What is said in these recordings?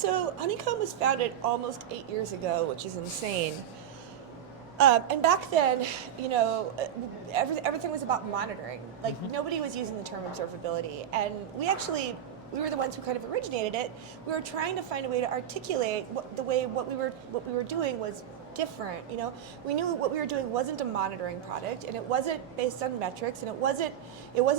So Honeycomb was founded almost 8 years ago, which is insane. And back then, everything was about monitoring. Like nobody was using the term observability, and we were the ones who kind of originated it. We were trying to find a way to articulate what we were doing was different. We knew what we were doing wasn't a monitoring product, and it wasn't based on metrics, and it wasn't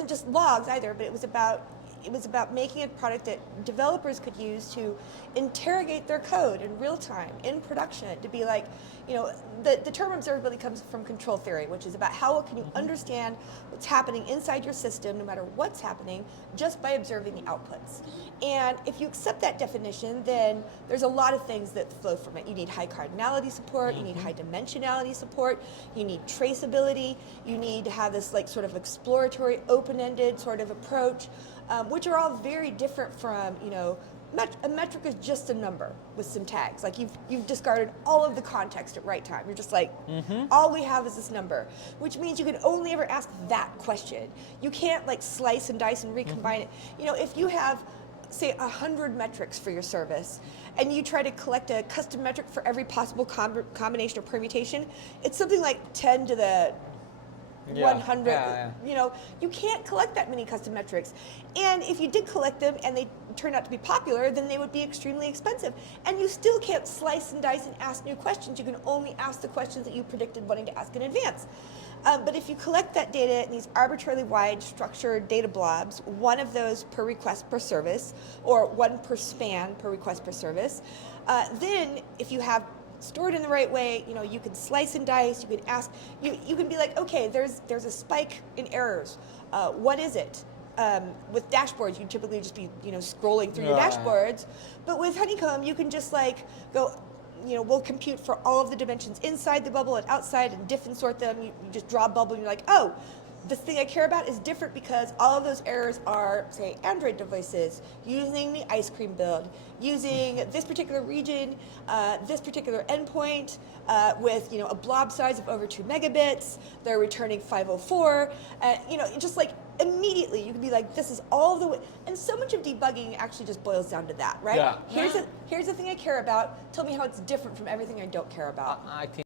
just logs either. But it was about making a product that developers could use to interrogate their code in real time, in production, to be like, the term observability comes from control theory, which is about how can you understand what's happening inside your system, no matter what's happening, just by observing the outputs. And if you accept that definition, then there's a lot of things that flow from it. You need high cardinality support, you need high dimensionality support, you need traceability, you need to have this like sort of exploratory, open-ended sort of approach, which are all very different from, a metric is just a number with some tags. Like you've discarded all of the context at right time. You're just like, all we have is this number, which means you can only ever ask that question. You can't like slice and dice and recombine it. If you have, say, 100 metrics for your service, and you try to collect a custom metric for every possible combination or permutation, it's something like 10 to the 100. You can't collect that many custom metrics. And if you did collect them and they turned out to be popular, then they would be extremely expensive. And you still can't slice and dice and ask new questions. You can only ask the questions that you predicted wanting to ask in advance. But if you collect that data in these arbitrarily wide structured data blobs, one of those per request per service, or one per span per request per service, then if you have stored in the right way, you can slice and dice, you can ask, you can be like, okay, there's a spike in errors. What is it? With dashboards, you typically just be, scrolling through your dashboards. But with Honeycomb, you can just like go, we'll compute for all of the dimensions inside the bubble and outside and diff and sort them. You just draw a bubble and you're like, oh, the thing I care about is different because all of those errors are, say, Android devices using the ice cream build, using this particular region, this particular endpoint with a blob size of over 2 megabits. They're returning 504. Just like immediately you can be like, this is all the way. And so much of debugging actually just boils down to that, right? Yeah. Here's the thing I care about. Tell me how it's different from everything I don't care about. I think